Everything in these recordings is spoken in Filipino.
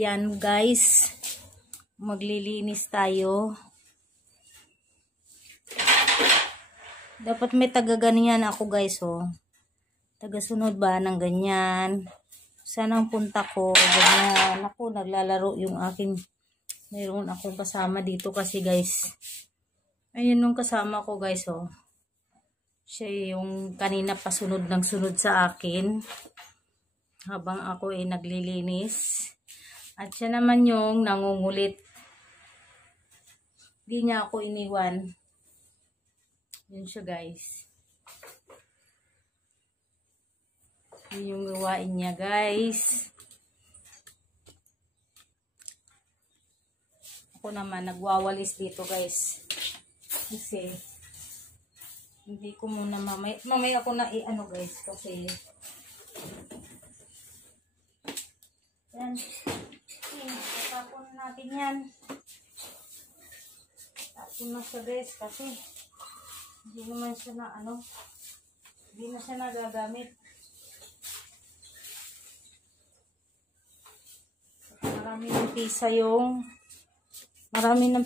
Ayan guys, maglilinis tayo. Dapat may taga-ganyan ako guys, oh. Taga-sunod ba ng ganyan? Saan ang punta ko? Ganyan. Ako, naglalaro yung aking, mayroon akong kasama dito kasi guys. Ayun yung kasama ko guys, oh. Siya yung kanina pa sunod ng sunod sa akin. Habang ako ay naglilinis. At siya naman yung nangungulit. Hindi niya ako iniwan. Yun siya guys. Yun yung gawain niya guys. Ako naman nagwawalis dito guys. Kasi hindi ko muna mamaya ako na i-ano guys. Kasi yan. Tapon natin yan. Tapon na siya guys kasi hindi naman siya na ano. Hindi na siya nagagamit. Marami ng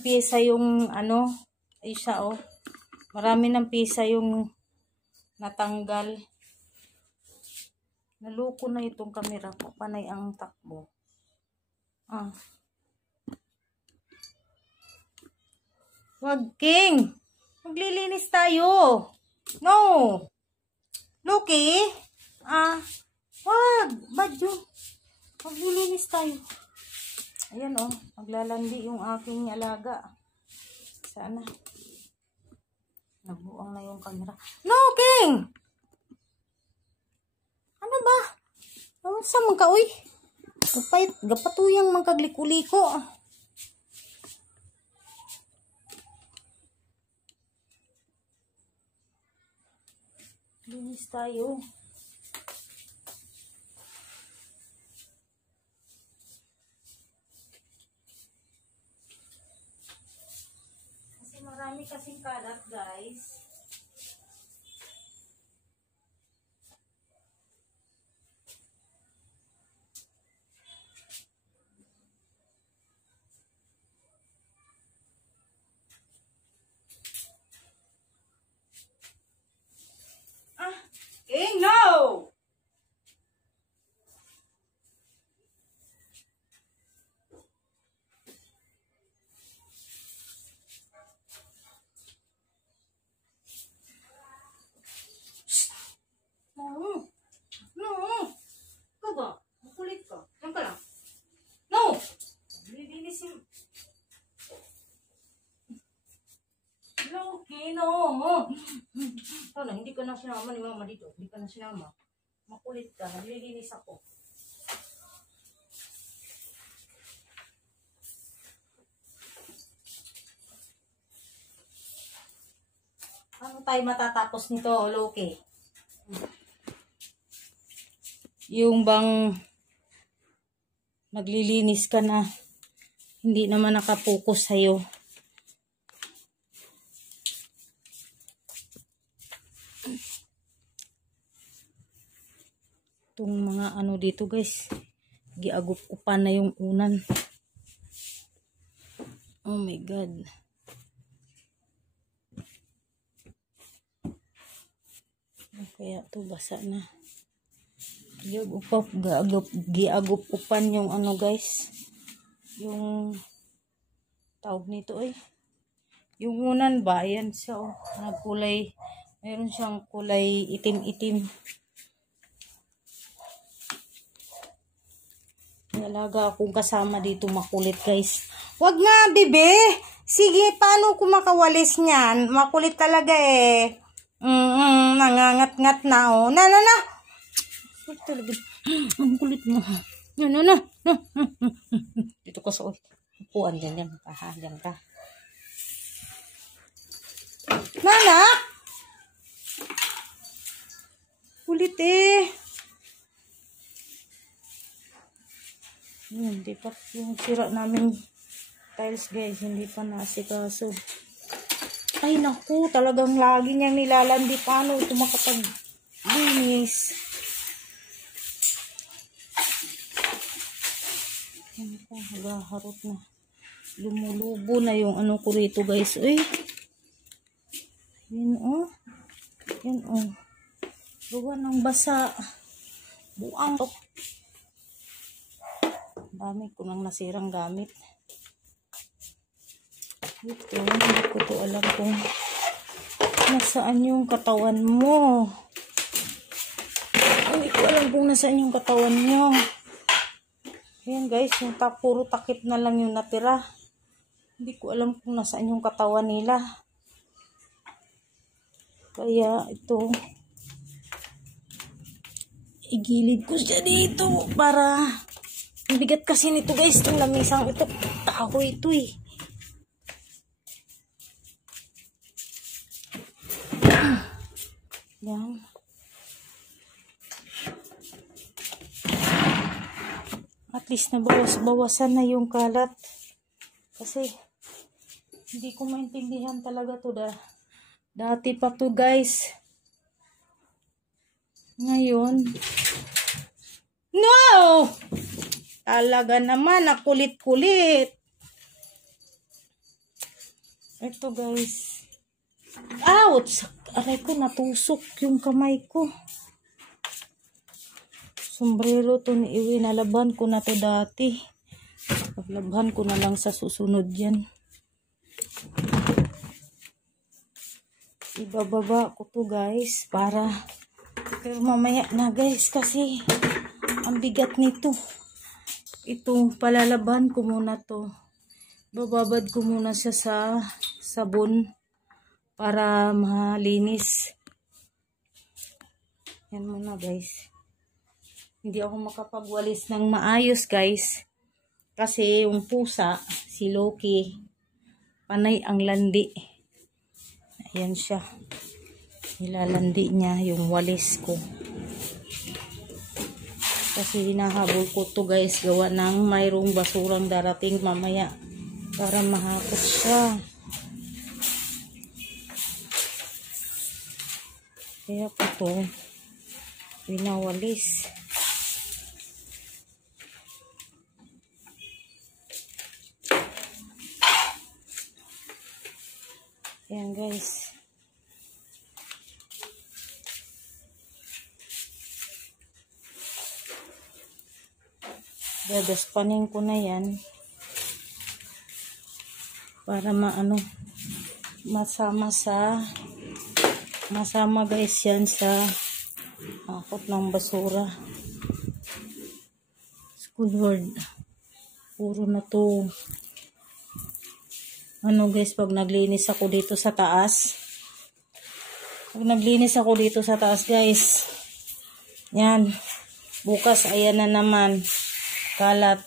pisa yung ano. Ay siya oh. Marami ng pisa yung natanggal. Naluko na itong camera ko. Panay ang takbo. Wag, King. Maglilinis tayo. No. Loki. Wag. Badyo. Maglilinis tayo. Ayan oh. Maglalandi yung aking alaga. Sana. Nabuang na yung camera. No, King. Ano ba? Ano sa mga uy? Gapatuyang magkagliko-liko. Linis tayo. Kasi marami kasing kalat, guys. No! No! Ikaw ba? Makulit ka. Diyan ka lang. No! Lilinisin. Okay, no. Ano, hindi ka na sinama ni mama dito. Hindi ka na sinama. Makulit ka. Naglilinis ako. Ano tayo matatapos nito, Loki? Yung bang naglilinis ka na hindi naman nakapokus sa'yo. Itong mga ano dito guys, giagup-upan na yung unan. Oh my god. Kaya to basa na. Giagup-upan yung ano guys. Yung tawag nito eh. Yung unan ba, ayan siya oh. Nagkulay, mayroon siyang kulay itim-itim. Alaga akong kasama dito makulit guys. Wag nga bebe. Sige, paano ko makawalis niyan? Makulit talaga eh. Nangangat-ngat na oh. Na. Talaga. Ang kulit mo. Na. Dito ka sa upuan dyan. Diyan ka. Nana. Kulit eh. Hindi pa yung sira namin tiles guys, hindi pa naasikaso. Ay naku, talagang lagi niyang nilalandi. Paano ito makapag-linis? Yan pa, nagaharot na. Lumulubo na yung ano ko rito guys. Uy. Yan oh. Yan oh. Buwan ng basa. Buang to. Dami ko nang nasirang gamit. Ito, hindi ko to alam kung nasaan yung katawan mo. Hindi ko alam kung nasaan yung katawan nyo. Ayan guys, yung puro takip na lang yung natira. Hindi ko alam kung nasaan yung katawan nila. Kaya ito, igilid ko siya dito para, ang bigat kasi nito guys, itong lamisang ito, kahoy ito eh. Yan. At least nabawasan na yung kalat. Kasi hindi ko maintindihan talaga to dati pa to guys. Ngayon. No! Talaga naman, nakulit-kulit. Ito guys. Ouch! Aray ko, natusok yung kamay ko. Sombrero to ni Iwi. Nalaban ko na to dati. Paglabhan ko na lang sa susunod yan. Ibababa ko to guys. Pero mamaya na guys. Kasi ang bigat nito. Ito, palalaban ko muna to. Bababad ko muna siya sa sabon. Para malinis. Yan muna guys. Hindi ako makapagwalis ng maayos guys. Kasi yung pusa, si Loki, panay ang landi. Ayan siya. Nilalandi niya yung walis ko. Kasi hinahabol ko to guys. Gawa ng mayroong basurang darating mamaya. Para mahapot siya. Kaya po ito, winawalis. Ayan guys. Dadaspanin ko na yan. Para masama guys yan sa akot ng basura. Squidward. Puro na to. Ano guys, pag naglinis ako dito sa taas. Guys. Yan. Bukas, ayan na naman. Kalat.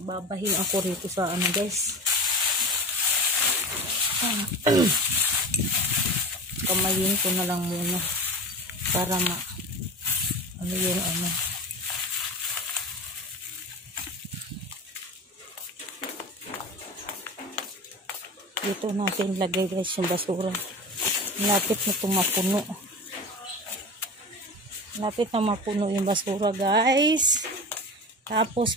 Babahin ako rito sa ano guys. Kamayin ko na lang muna. Para ano yun ano. Dito natin lagay guys yung basura. Lapit na itong mapuno. Lapit na mapuno yung basura guys. Tapos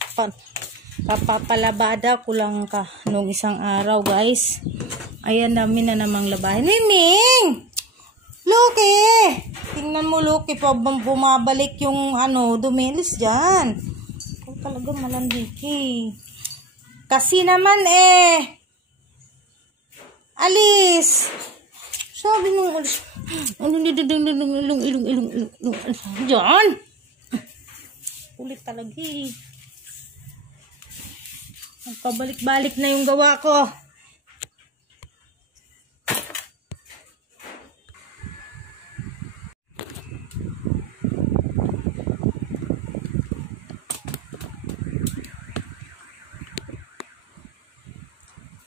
papapalabada ko lang nung isang araw guys. Ayan, dami na namang labahin. Nining! Loki! Tingnan mo Loki, pa bumabalik yung dumilis dyan. Oh, talaga malandiki. Kasi naman alis! Sabi nung alis. Ilong. Diyan! Ulit talaga Nagpabalik-balik na yung gawa ko.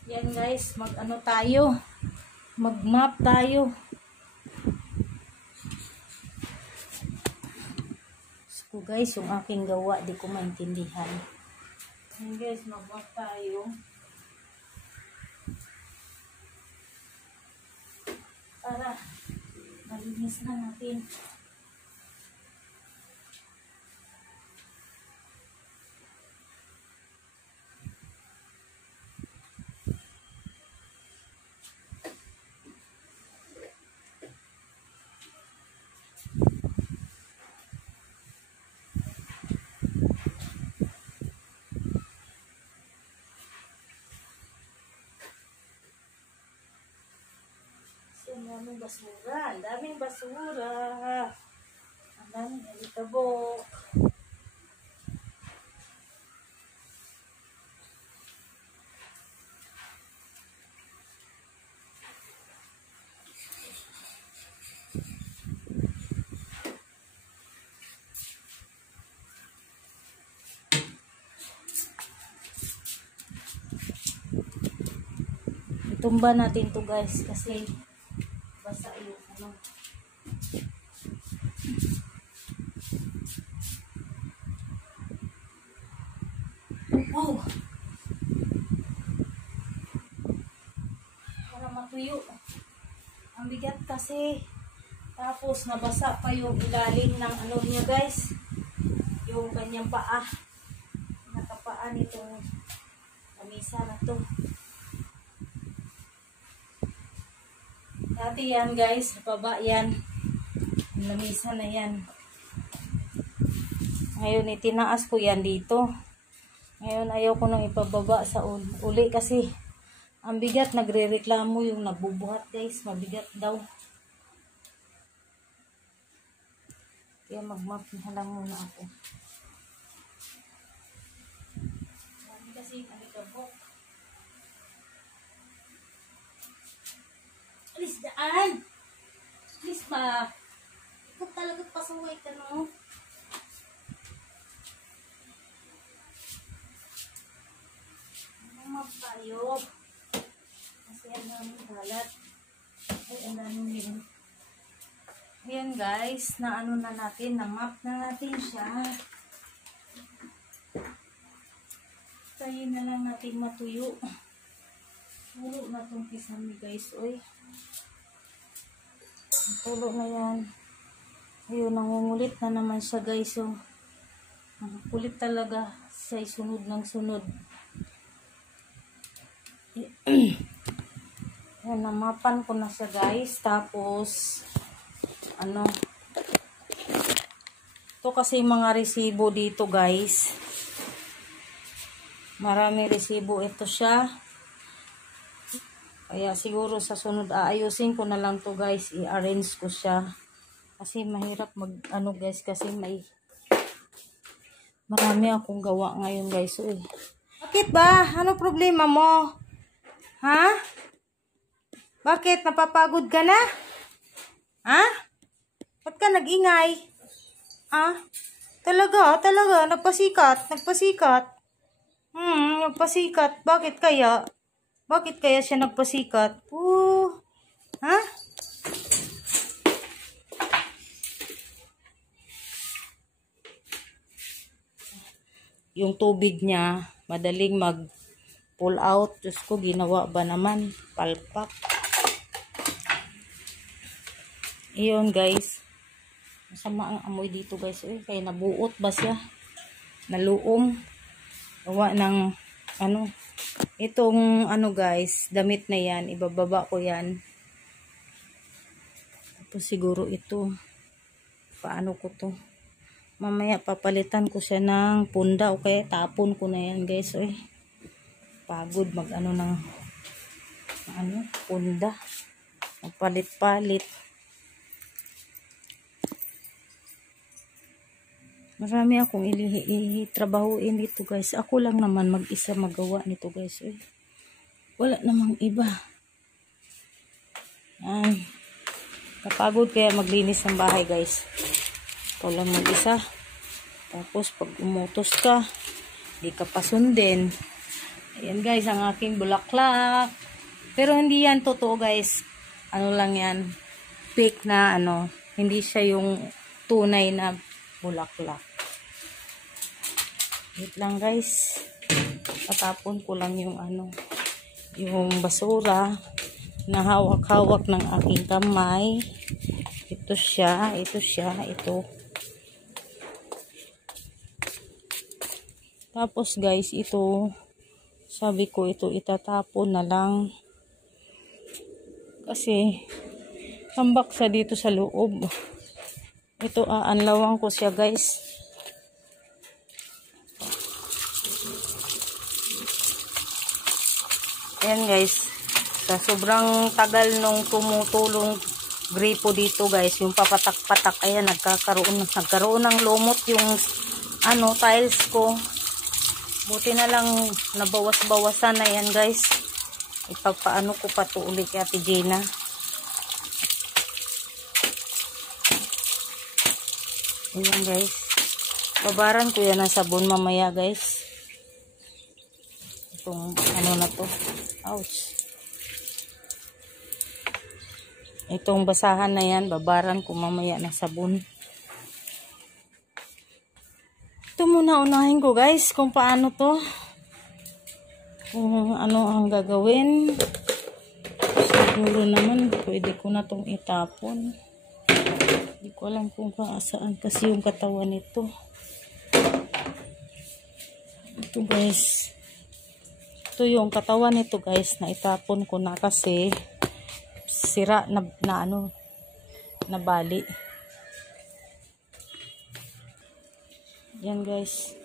Yan guys, mag-map tayo. So guys, yung aking gawa, di ko maintindihan. Yan guys, mag-map tayo. para malinis na natin. Ang daming basura. Ang daming basura. Ang daming alikabok. Itumba natin to guys kasi basa yung ano. Wow! Para matuyo. Ang bigat kasi. Tapos nabasa pa yung ilalim ng ano niya guys. Yung kanyang paa. Nakapaa nitong lamisa na to. Dati yan guys, baba yan. Lamisa na yan. Ngayon itinaas ko yan dito. Ngayon ayaw ko nang ipababa sa uli kasi ang bigat, nagre-reklamo yung nagbubuhat guys. Mabigat daw. Kaya mag-map na lang muna ako. Dami kasi alikabok. Alis daan! Alis ba? Ikaw talaga pasaway ka, no? Ano magpayo? Kasi ang daming halat. Ay, ang daming din. Ayan guys, na ano na natin, na map na natin siya. Tayo na lang natin matuyo. Tulo na itong kisame guys, oy. Tulo na yan. Ayun, nangungulit na naman siya guys. So, kulit talaga sa sunod ng sunod. Ayan, namapan ko na siya guys. Tapos, ano, ito kasi mga resibo dito guys. Maraming resibo ito siya. Kaya siguro sa sunod aayusin ko na lang to guys, i-arrange ko siya. Kasi mahirap mag ano guys, kasi marami akong gawa ngayon guys. Uy. Bakit ba? Ano problema mo? Ha? Bakit? Napapagod ka na? Ha? Ba't ka nag-ingay? Ha? Talaga, nagpasikat. Nagpasikat. Bakit kaya? Bakit kaya siya nagpasikat? Ha? Yung tubig niya, madaling mag-pull out. Diyos ko, ginawa ba naman? Palpak. Iyon guys. Masama ang amoy dito guys. Kaya nabuot ba siya? Naluom. Gawa ng ano. Itong ano guys, damit na yan, ibababa ko yan. Tapos siguro ito, paano ko to? Mamaya papalitan ko siya ng punda o kaya tapon ko na yan guys. Pagod mag ano ng punda. Magpalit-palit. Marami akong trabahuin dito guys. Ako lang naman mag-isa magawa nito guys. Wala namang iba. Yan. Kapagod kaya maglinis ng bahay guys. Ikaw lang mag-isa. Tapos pag umutos ka, di ka pasundin. Ayan guys, ang aking bulaklak. Pero hindi yan totoo guys. Ano lang yan. Fake na ano. Hindi siya yung tunay na bulaklak. Wait lang guys. Tatapon ko lang yung ano, yung basura. na hawak-hawak ng aking kamay. Ito siya, ito. Tapos guys, ito, sabi ko ito itatapon na lang. Kasi, tambak sa dito sa loob. Ito, aanlawang ko siya guys. Ayan guys. Sa sobrang tagal nung tumutulong gripo dito guys, yung papatak-patak, ayan, nagkaroon ng lumot yung tiles ko. Buti na lang nabawas-bawasan na yan guys. Ipagpaano ko pa to ulit kay Ate Gina. Ayan guys. Babaran ko yan ng sabon mamaya guys. Itong na to. Ouch. Itong basahan na yan, babaran ko mamaya ng sabon. Ito muna unahin ko guys kung paano to. Kung ano ang gagawin. Siguro naman pwede ko na tong itapon. Hindi ko alam kung saan kasi yung katawan nito. Ito guys. Ito yung katawan nito guys na itapon ko na kasi sira na bali. Yan guys.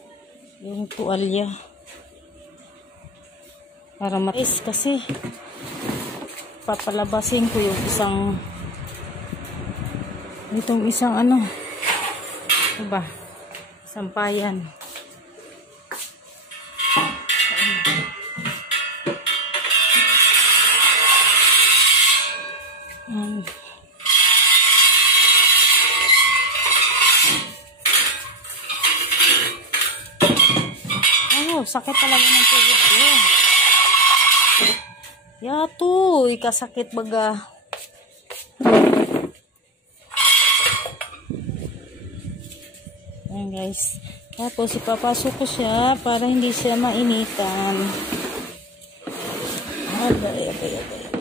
Yung tuwalya. Para matis kasi papalabasin ko yung isang diba? Sampayan. Sakit talaga ng tubig ko. Yato, ikasakit baga. Ayan guys. Tapos ipapasok ko siya para hindi siya mainitan.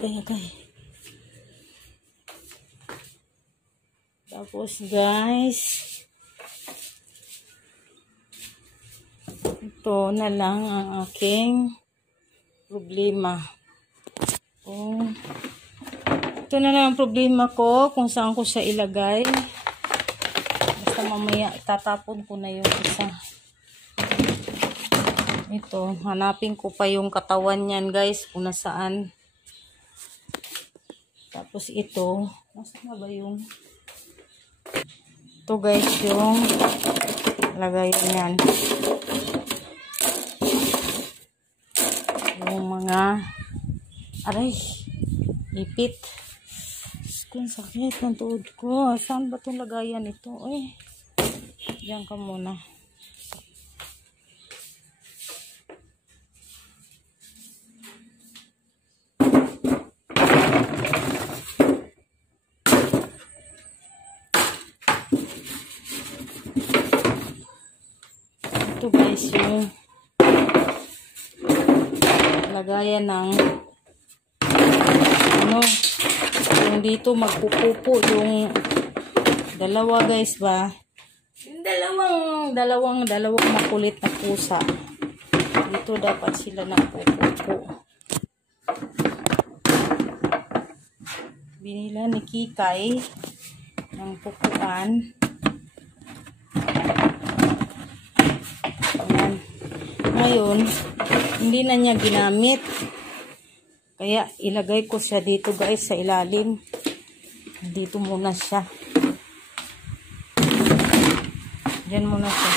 Agay. Tapos guys, ito na lang ang aking problema. Ito na lang ang problema ko kung saan ko siya ilagay. Basta mamaya tatapon ko na yung isa. Ito, hanapin ko pa yung katawan niyan guys kung nasaan. Tapos ito, nasaan na ba yung ito guys yung lagayan niyan. Yung mga aray, ipit. Kung sakit ng tuhod ko. Saan ba itong lagayan ito? Ay, diyan ka muna. Ito guys yung lagayan ng yung dito magpupupo yung dalawa guys ba, yung dalawang makulit na pusa dito dapat sila nagpupupo. Binila ni Kikay ng pupuan. Ayan. Ngayon hindi na niya ginamit. Kaya ilagay ko siya dito guys sa ilalim. Dito muna siya. Diyan muna siya.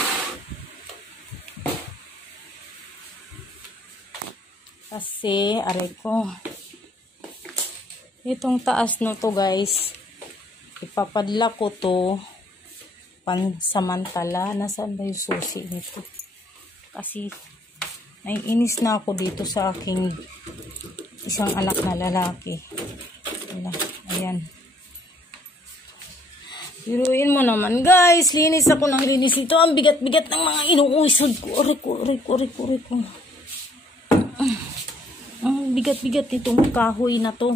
Kasi aray ko. Itong taas no to guys. Ipapadla ko to pansamantala. Nasaan ba yung susi nito? Kasi naiinis na ako dito sa aking isang anak na lalaki. Ayan. Biruin mo naman guys. Linis ako ng linis ito. Ang bigat-bigat ng mga inuusod ko. Aray ko. Ang bigat-bigat nitong kahoy na to.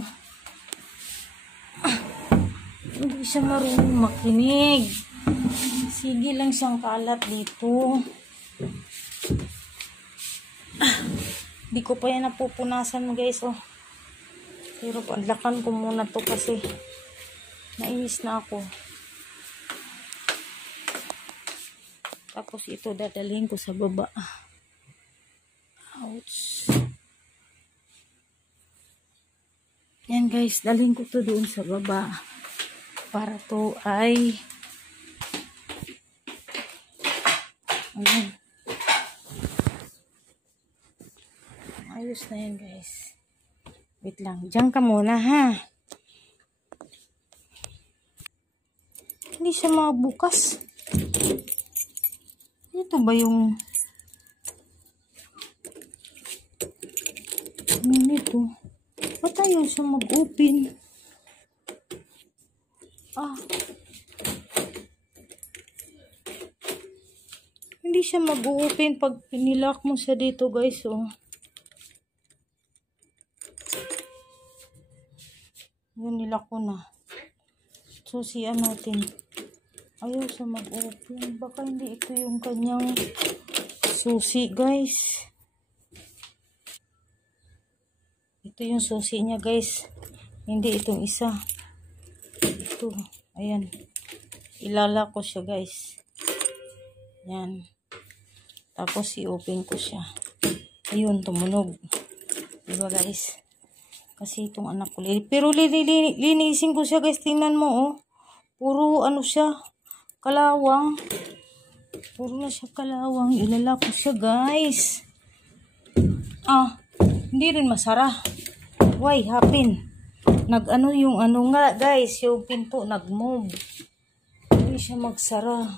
Hindi siya marunong makinig. Sige lang siyang kalat dito. Di ko pa yan napupunasan guys, oh. Pero panlakan ko muna to kasi nainis na ako. Tapos ito dadalhin ko sa baba. Ouch. Yan guys, dalhin ko to doon sa baba. Para to ay ayos na yan guys. Wait lang. Diyan ka muna ha. Hindi siya mabukas. Ito ba yung nito? Ba't ayaw siya mag-open? Hindi siya mag-open pag pinilak mo siya dito guys, oh. Yun, nilak ko na. So, siyan natin. Ayaw siya mag-open. Baka hindi ito yung kanyang susi, guys. Ito yung susi niya, guys. Hindi itong isa. Ito. Ayan. Ilala ko siya, guys. Yan. Tapos, i-open ko siya. Ayun, tumunog. Diba, guys? Kasi itong anak ko. Pero linisin ko siya, guys. Tingnan mo, oh. Puro ano siya. Kalawang. Puro na siya kalawang. Ilala ko siya, guys. Hindi rin masara. Why happen? Nag-ano yung ano nga, guys. Yung pinto nag-move. Hindi siya magsara.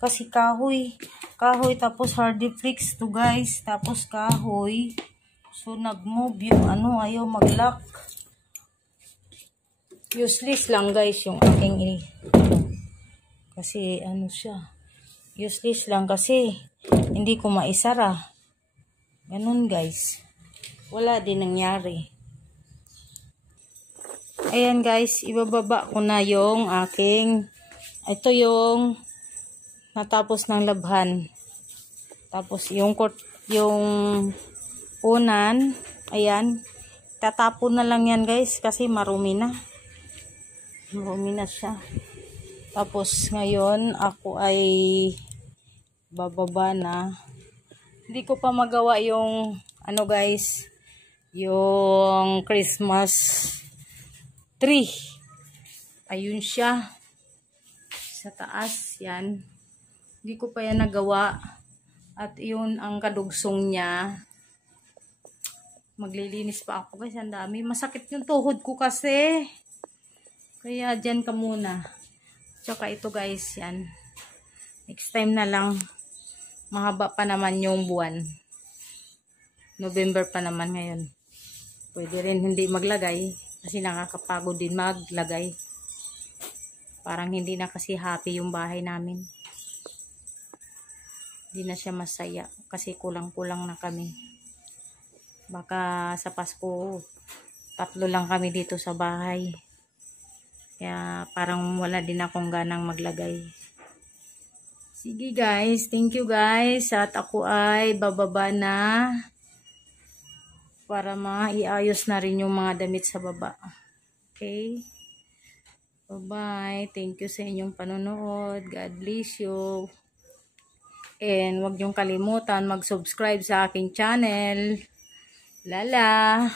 Kasi kahoy. Kahoy tapos hardiflex to, guys. Tapos kahoy. So, nag-move yung ano, ayaw mag-lock. Useless lang, guys, yung aking kasi, ano siya. Useless lang kasi hindi ko maisara. Ganun, guys. Wala din nangyari. Ayan, guys, ibababa ko na yung aking, ito yung natapos ng labhan. Tapos, yung unan, ayan, tatapon na lang yan guys kasi marumi na siya. Tapos ngayon ako ay bababa na. Hindi ko pa magawa yung ano guys, yung Christmas tree. Ayun siya sa taas, yan. Hindi ko pa yan nagawa at yun ang kadugsong niya. Maglilinis pa ako guys, ang dami. Masakit yung tuhod ko kasi. Kaya dyan ka muna. Tsaka ito guys, yan. Next time na lang. Mahaba pa naman yung buwan. November pa naman ngayon. Pwede rin hindi maglagay. Kasi nakakapagod din maglagay. Parang hindi na kasi happy yung bahay namin. Hindi na siya masaya. Kasi kulang-kulang na kami. Baka sa Pasko, 3 lang kami dito sa bahay. Kaya parang wala din akong ganang maglagay. Sige guys, thank you guys. At ako ay bababa na para maiayos na rin yung mga damit sa baba. Okay? Bye-bye. Thank you sa inyong panonood. God bless you. And huwag niyong kalimutan mag-subscribe sa aking channel. Lala.